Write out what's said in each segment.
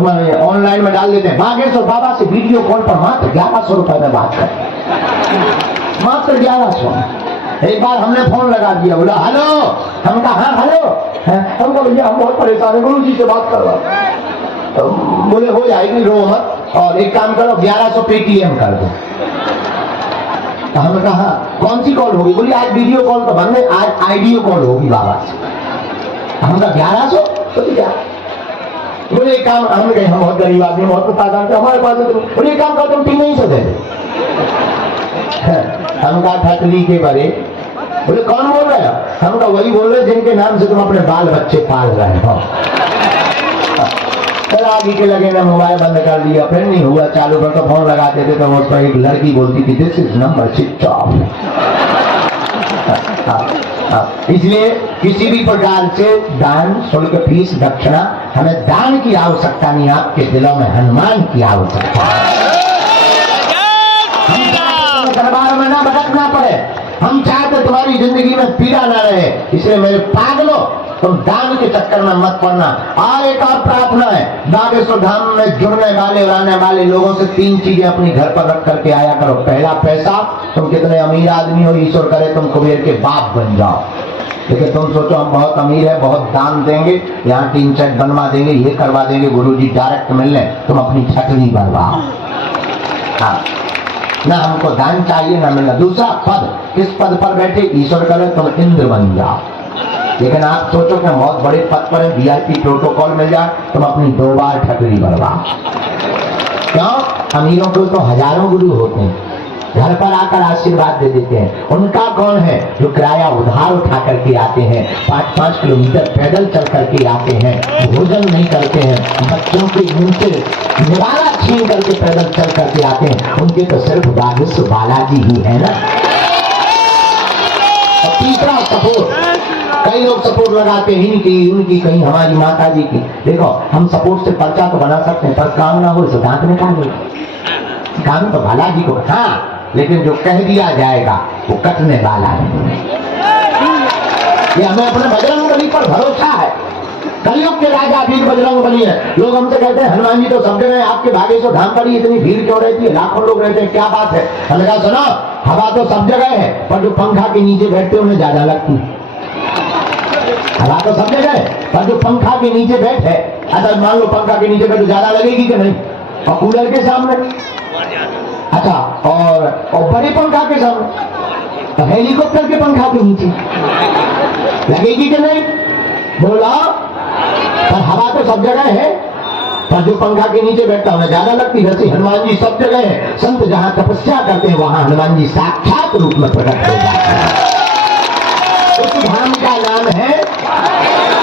Online में डाल देते हैं, बागेश्वर बाबा से वीडियो कॉल पर मात्र 1100 रुपए में बात कर, मात्र 1100। एक बार हमने फोन लगा दिया, बोला हेलो, हम कहा हाँ हेलो, हमको भैया हम बहुत परेशान है, गुरु जी से बात करवा। तो बोले हो जाएगी, रो मत, और एक काम करो 1100 पेटीएम कर दो। तो हमने कहा कौन सी कॉल होगी? बोली आज वीडियो कॉल तो बंद है, आज आइडियो कॉल होगी बाबा से। हम कहा 1100? बोले एक काम, हमने कहा हम बहुत गरीब आदमी, बहुत तादाद हमारे पास, बोले एक काम करो तुम 300 दे दो। हम कहा ठकली के बारे। बोले कौन बोल रहे हो? हम कहा वही बोल रहे जिनके नाम से तुम अपने बाल बच्चे पाल रहे हो। फिर आगे के लगे ना, मोबाइल बंद कर दिया, फिर नहीं हुआ चालू कर, तो फोन लगाते थे तो उस पर एक लड़की बोलती थी this is number switch off. इसलिए किसी भी प्रकार से दान, शुल्क, फीस, दक्षिणा, हमें दान की आवश्यकता नहीं, आपके दिलों में हनुमान की आवश्यकता है। दरबार में ना भटकना पड़े, हम चाहते तुम्हारी जिंदगी में पीड़ा ना रहे, इसलिए मेरे पागलो तुम दान के चक्कर में मत पड़ना। और एक और प्रार्थना है, बागेश्वर धाम में जुड़ने वाले और आने वाले लोगों से 3 चीजें अपनी घर पर रख करके आया करो। पहला, पैसा, तुम कितने अमीर आदमी हो, ईश्वर करे तुम कुबेर के बाप बन जाओ। लेकिन तुम सोचो हम बहुत अमीर है, बहुत दान देंगे, यहाँ टीन सेट बनवा देंगे, ये करवा देंगे, गुरुजी डायरेक्ट मिलने, तुम अपनी छटनी बनवाओ। हाँ, ना हमको दान चाहिए ना मिलना। दूसरा, पद, किस पद पर बैठे, ईश्वर करे तुम इंद्र बन जाओ। लेकिन आप सोचो कि बहुत बड़े पद पर है, वीआईपी प्रोटोकॉल मिल जाए, तुम अपनी 2 बार ठकरी बनवाओ। क्यों? अमीरों को तो हजारों गुरु होते हैं, घर पर आकर आशीर्वाद दे देते हैं। उनका कौन है जो किराया उधार उठा करके आते हैं, 5-5 किलोमीटर पैदल चल करके आते हैं, भोजन नहीं करते हैं, बच्चों के मुंह से निवाला छीन करके पैदल चल करके आते हैं। उनके तो सिर्फ बागेश्वर बालाजी ही है ना। और तीसरा, सपोर्ट, कई लोग सपोर्ट लगाते हैं इनकी, उनकी, कहीं हमारी माता जी की। देखो हम सपोर्ट से पर्चा तो बना सकते हैं, पर काम ना हो तो दांत निकाल लो, काम तो बालाजी को। हाँ, लेकिन जो कह दिया जाएगा वो कटने वाला है। ये हमें अपने बजरंगबली पर भरोसा है। कलयुग के राजा वीर बजरंगबली है। लोग हमसे कहते हैं हनुमान जी तो सब जगह, आपके बागेश्वर धाम पर ही इतनी भीड़ क्यों रहती है, लाखों लोग रहते हैं, क्या बात है? हमने कहा सुनो, हवा तो सब जगह है, पर जो पंखा के नीचे बैठते हैं उन्हें ज्यादा लगती है। हवा तो सब जगह है, पर जो पंखा के नीचे बैठे, अच्छा मान लो पंखा के नीचे बैठे ज्यादा लगेगी कि नहीं? और कूलर के सामने, अच्छा, और बड़े पंखा के सामने, तो हेलीकॉप्टर के पंखा के नीचे लगेगी कि नहीं? बोला, पर हवा तो सब जगह है, पर जो पंखा के नीचे बैठता है ज्यादा लगती है। हनुमान जी सब जगह है। संत जहां तपस्या करते हैं वहां हनुमान जी साक्षात रूप में प्रकट हो जाते हैं। उस धाम का नाम है,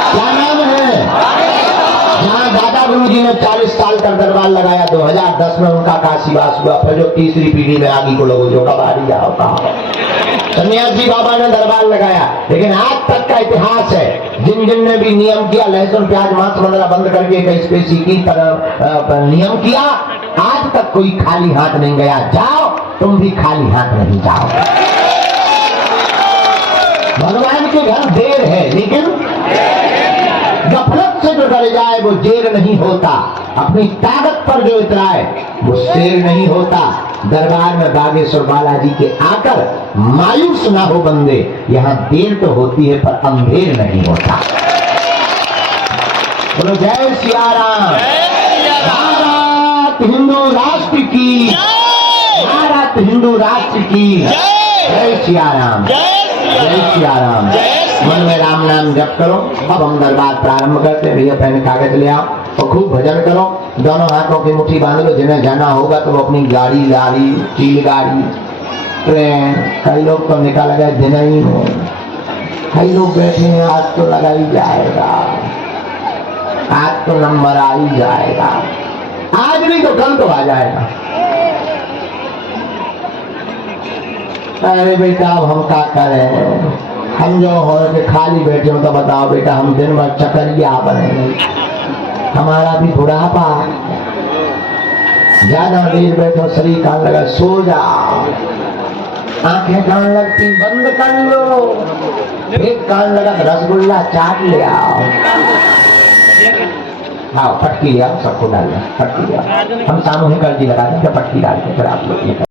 क्या नाम है? जहाँ दादा गुरु जी ने 40 साल का दरबार लगाया, 2010 में उनका काशीवास हुआ। फिर जो तीसरी पीढ़ी में आगे को लोगों जो कबाड़ी आओ कहा, सन्यासी बाबा ने दरबार लगाया। लेकिन आज तक का इतिहास है, जिन जिन ने भी नियम किया, लहसुन प्याज मांस वगैरह बंद करके एक स्पेसी की तरह नियम किया, आज तक कोई खाली हाथ नहीं गया। जाओ, तुम भी खाली हाथ नहीं जाओ। भगवान के घर देर है, लेकिन गफलत से जो डर जाए वो जेर नहीं होता। अपनी ताकत पर जो इतराए वो शेर नहीं होता। दरबार में बागेश्वर बालाजी के आकर मायूस ना हो बंदे, यहाँ देर तो होती है पर अंधेर नहीं होता। बोलो जय सिया राम। भारत हिंदू राष्ट्र की, भारत हिंदू राष्ट्र की जय सिया राम, जय सिया राम। मन में राम नाम जप करो। अब हम दरबार प्रारंभ करते हैं। भैया पहले कागज ले आओ और खूब भजन करो। दोनों हाथों की मुट्ठी बांध लो। जिन्हें जाना होगा तो वो अपनी गाड़ी, लारी, चील गाड़ी, ट्रेन, कई लोग तो निकाला गया दिनई में, कई लोग बैठे हैं, आज तो लगा ही जाएगा, आज तो नंबर आ ही जाएगा, आज नहीं तो कल तो आ जाएगा। अरे बेटा अब हम क्या करें, हम जो हो के खाली बैठे हो तो बताओ बेटा, हम दिन भर चकरिया बनेंगे, हमारा भी बुढ़ापा, ज्यादा देर बैठो शरीर कान लगा, सो जाओ, आंखें कान लगती बंद कर लो, एक कान लगा रसगुल्ला चाट ले आओ। आओ पटकी ले आओ, सबको डालना पटकी ले आओ, हम सामूहिक अर्जी लगा देंगे पटकी डाल के, फिर आप लोग ये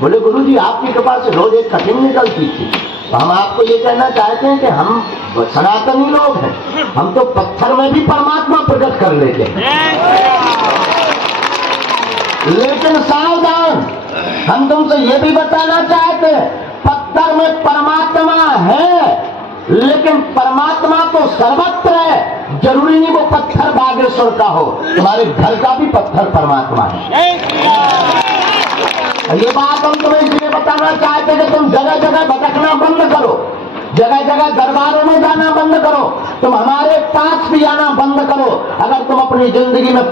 बोले गुरु जी आपकी कृपा से रोज एक कठिन निकलती थी, तो हम आपको ये कहना चाहते हैं कि हम सनातनी लोग हैं, हम तो पत्थर में भी परमात्मा प्रकट कर लेते हैं, लेकिन सावधान, हम तुमसे ये भी बताना चाहते हैं पत्थर में परमात्मा है, लेकिन परमात्मा तो सर्वत्र है, जरूरी नहीं वो पत्थर बागेश्वर का हो, तुम्हारे घर का भी पत्थर परमात्मा है। ये बात हम तुम्हें इसलिए बताना चाहते हैं कि तुम जगह जगह भटकना बंद करो, जगह जगह दरबारों में जाना बंद करो, तुम हमारे पास भी आना बंद करो। अगर तुम अपनी जिंदगी में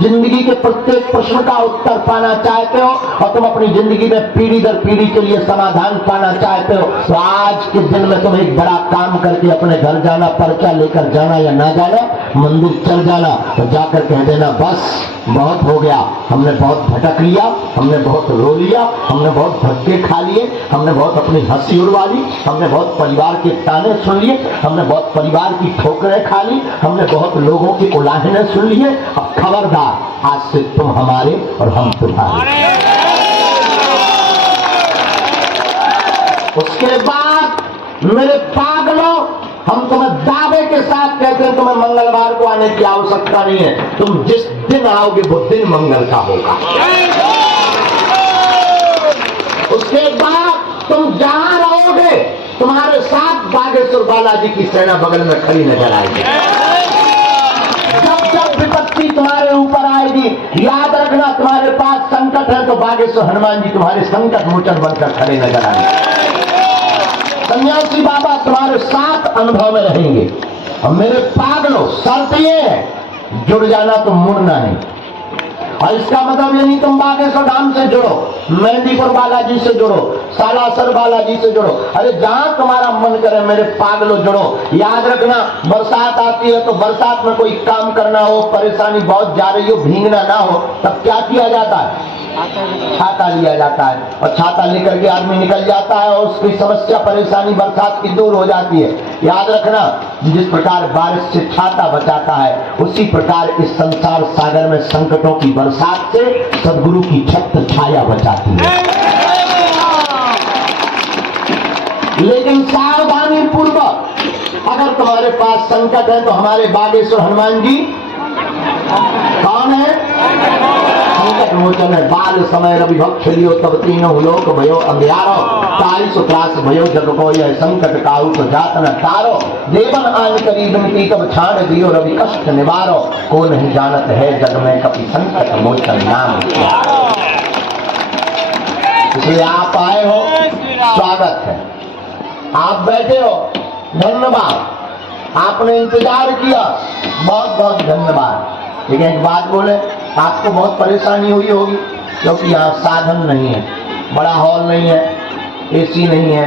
जिंदगी के प्रत्येक प्रश्न का उत्तर पाना चाहते हो और तुम अपनी जिंदगी में पीढ़ी दर पीढ़ी के लिए समाधान पाना चाहते हो, तो आज के दिन में तुम एक बड़ा काम करके अपने घर जाना, पर्चा लेकर जाना या ना जाना, मंदिर चल जाना, तो जाकर कह देना बस बहुत हो गया, हमने बहुत भटक लिया, हमने बहुत रो लिया, हमने बहुत धक्के खा लिए, हमने बहुत अपनी हंसी उड़वा ली, हमने बहुत परिवार के ताने सुन लिए, हमने बहुत परिवार की ठोकरें खा ली, हमने बहुत लोगों की उलाहने सुन लिए, अब खबरदार आज से तुम हमारे और हम तुम्हारे। उसके बाद मेरे पागलों, हम तुम्हें दावे के साथ कहते हैं तुम्हें मंगलवार को आने की आवश्यकता नहीं है, तुम जिस दिन आओगे वो दिन मंगल का होगा। उसके बाद तुम जहां रहोगे तुम्हारे साथ बागेश्वर बालाजी की सेना बगल में खड़ी नजर आएगी। जब जब विपत्ति तुम्हारे ऊपर आएगी याद रखना तुम्हारे पास संकट है तो बागेश्वर हनुमान जी तुम्हारे संकट मोचन बनकर खड़े नजर आएंगे। सन्यासी बाबा तुम्हारे साथ अनुभव में रहेंगे। और मेरे पागलों, शर्त ये है जुड़ जाना तो मुड़ना नहीं। और इसका मतलब ये नहीं तुम बागेश्वर धाम से जुड़ो, मेहंदीपुर बालाजी से जुड़ो, सालासर बालाजी से जुड़ो, अरे जहां तुम्हारा मन करे मेरे पागलों जुड़ो। याद रखना बरसात आती है तो बरसात में कोई काम करना हो, परेशानी बहुत जा रही हो, भीगना ना हो, तब क्या किया जाता है? छाता लिया जाता है और छाता लेकर के आदमी निकल जाता है और उसकी समस्या परेशानी बरसात की दूर हो जाती है। याद रखना जिस प्रकार बारिश से छाता बचाता है उसी प्रकार इस संसार सागर में संकटों की बरसात से सदगुरु की छत्र छाया बचाती है। लेकिन सावधानी पूर्वक, अगर तुम्हारे पास संकट है तो हमारे बागेश्वर हनुमान जी कौन है? संकट मोचन है। बाल समय रवि भक्ष लियो तब तीनों लोक भयो अंधियारो, 40 त्रास भयो जग को यह संकट काहू तो जात न तारो, देवन आन करी विनती तब छाड़ दियो रवि कष्ट निवारो, को नहीं जानत है जग में कभी संकट मोचन नाम। इसलिए आप आए हो, स्वागत है। आप बैठे हो, धन्यवाद। आपने इंतजार किया, बहुत बहुत धन्यवाद। लेकिन एक बात बोले, आपको बहुत परेशानी हुई होगी क्योंकि यहाँ साधन नहीं है, बड़ा हॉल नहीं है, एसी नहीं है,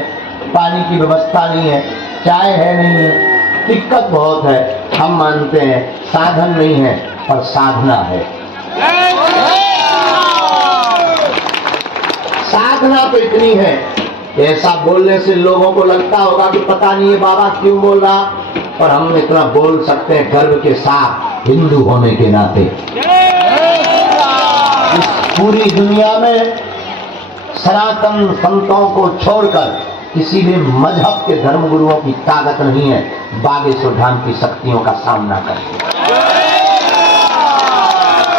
पानी की व्यवस्था नहीं है, चाय है नहीं है, दिक्कत बहुत है। हम मानते हैं साधन नहीं है पर साधना है। साधना तो इतनी है, ऐसा बोलने से लोगों को लगता होगा कि पता नहीं है बाबा क्यों बोल रहा, और हम इतना बोल सकते हैं गर्व के साथ हिंदू होने के नाते। इस पूरी दुनिया में सनातन संतों को छोड़कर किसी भी मजहब के धर्मगुरुओं की ताकत नहीं है बागेश्वर धाम की शक्तियों का सामना करने।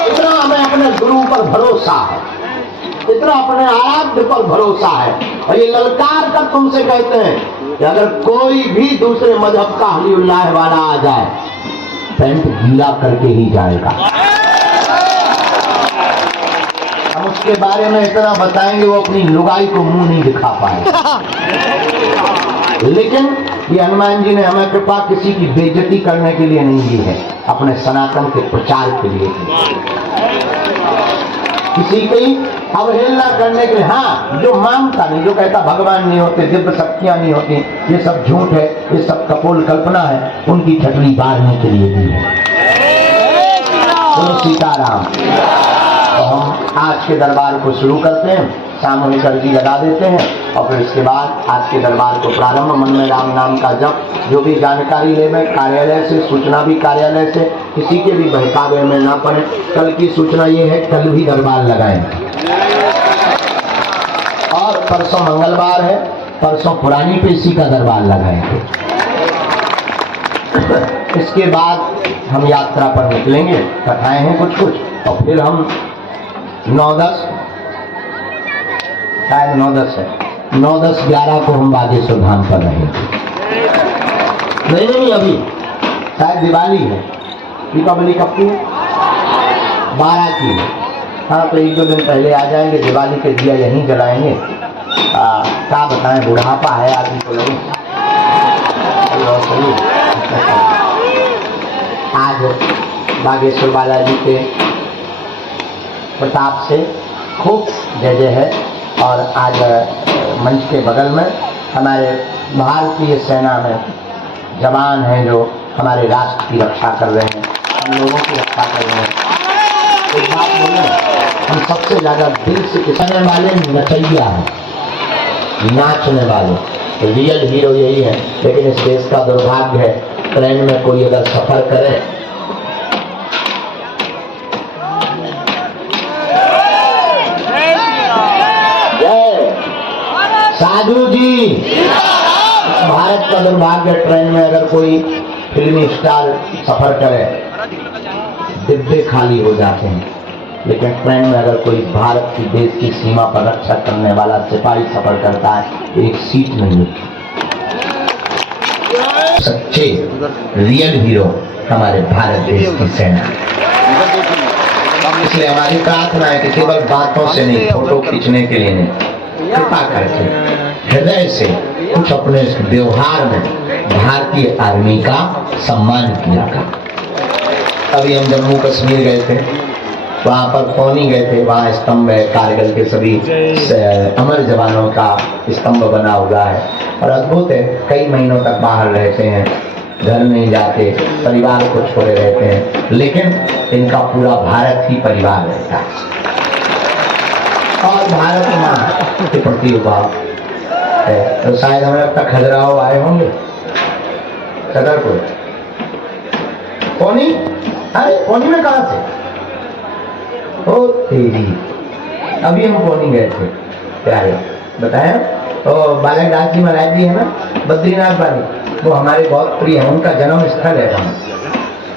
इतना हमें अपने गुरु पर भरोसा है, इतना अपने आराध्य पर भरोसा है। और ये ललकार कर तुमसे कहते हैं कि अगर कोई भी दूसरे मजहब का हलीउल्लाह वाला आ जाए पैंट गीला करके ही जाएगा। हम उसके बारे में इतना बताएंगे वो अपनी लुगाई को मुंह नहीं दिखा पाएगा। लेकिन ये हनुमान जी ने हमें कृपा किसी की बेइज्जती करने के लिए नहीं दी है, अपने सनातन के प्रचार के लिए, किसी की अवहेलना करने के लिए। हाँ, जो मानता नहीं, जो कहता भगवान नहीं होते, दिव्य शक्तियां नहीं होती, ये सब झूठ है, ये सब कपोल कल्पना है, उनकी ठटली बांधने के लिए भी है। बोलो सीताराम। तो हम आज के दरबार को शुरू करते हैं, सामूहिक अर्जी लगा देते हैं और फिर इसके बाद आज के दरबार को प्रारंभ। मन में राम नाम का जप, जो भी जानकारी लेवे कार्यालय से, सूचना भी कार्यालय से, किसी के भी बहकावे में ना पड़े। कल की सूचना ये है, कल भी दरबार लगाएं और परसों मंगलवार है, परसों पुरानी पेशी का दरबार लगाएंगे। इसके बाद हम यात्रा पर निकलेंगे, कथाएं हैं कुछ कुछ, और फिर हम 9-10 शायद 9-10 है, 9-10-11 को हम बागेश्वर धाम पर रहेंगे। नहीं अभी शायद दिवाली है, दीपावली कब की? 12 की है। हाँ, तो 1-2 दिन पहले आ जाएंगे, दिवाली के दिया यहीं जलाएंगे। क्या बताएं, बुढ़ापा है आदमी को लोग। आज बागेश्वर बालाजी के प्रताप से खूब जय है। और आज मंच के बगल में हमारे भारतीय सेना में जवान हैं जो हमारे राष्ट्र की रक्षा कर रहे हैं, हम लोगों की रक्षा कर रहे हैं। एक बात बोले, हम सबसे ज्यादा दिल से किसने वाले नचैया हैं, नाचने वाले, रियल हीरो यही है। लेकिन इस देश का दुर्भाग्य है, ट्रेन में कोई अगर सफर करे साधु जी, भारत का दुर्भाग्य, ट्रेन में अगर कोई फिल्मी स्टार सफर करे डिब्बे खाली हो जाते हैं, लेकिन ट्रेन में अगर कोई भारत की देश की सीमा पर रक्षा करने वाला सिपाही सफर करता है, एक सीट नहीं मिलती। सच्चे रियल हीरो हमारे भारत देश की सेना। इसलिए हमारी प्रार्थना है कि केवल बातों से नहीं, फोटो खींचने के लिए नहीं, कृपा करके हृदय से कुछ अपने व्यवहार में भारतीय आर्मी का सम्मान किया कर। अभी हम जम्मू कश्मीर गए थे, वहाँ पर पौनी गए थे, वहाँ स्तंभ है, कारगिल के सभी अमर जवानों का स्तंभ बना हुआ है और अद्भुत है। कई महीनों तक बाहर रहते हैं, घर नहीं जाते, परिवार को छोड़े रहते हैं, लेकिन इनका पूरा भारत ही परिवार रहता है और भारत माँ के प्रति उभाव है। तो शायद हमें अब तक खजुराहो आए होंगे, छतरपुर, पौनी। अरे पौनी में कहाँ से? ओ तेरी, अभी हम पौनी गए थे, क्या है बताया? तो बालक दास जी महाराज जी है ना, बद्रीनाथ वाली, वो हमारे बहुत प्रिय है, उनका जन्म स्थल है वहाँ।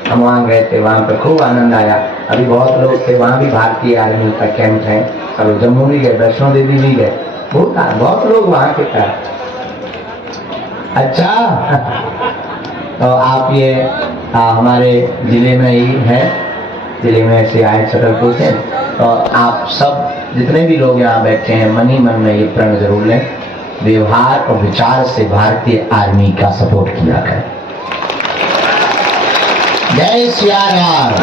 हम वहाँ गए थे, वहाँ पे खूब आनंद आया। अभी बहुत लोग थे, वहाँ भी भारतीय आर्मी का कैंप है। और जम्मू भी गए, वैष्णो देवी भी गए, बहुत लोग वहाँ के थे। अच्छा तो आप ये हमारे जिले में ही है, जिले में से आए छतरपुर से, तो आप सब जितने भी लोग यहाँ बैठे हैं, मन ही मन में ये प्रण जरूर लें, व्यवहार और विचार से भारतीय आर्मी का सपोर्ट किया करें। जय सिया राम।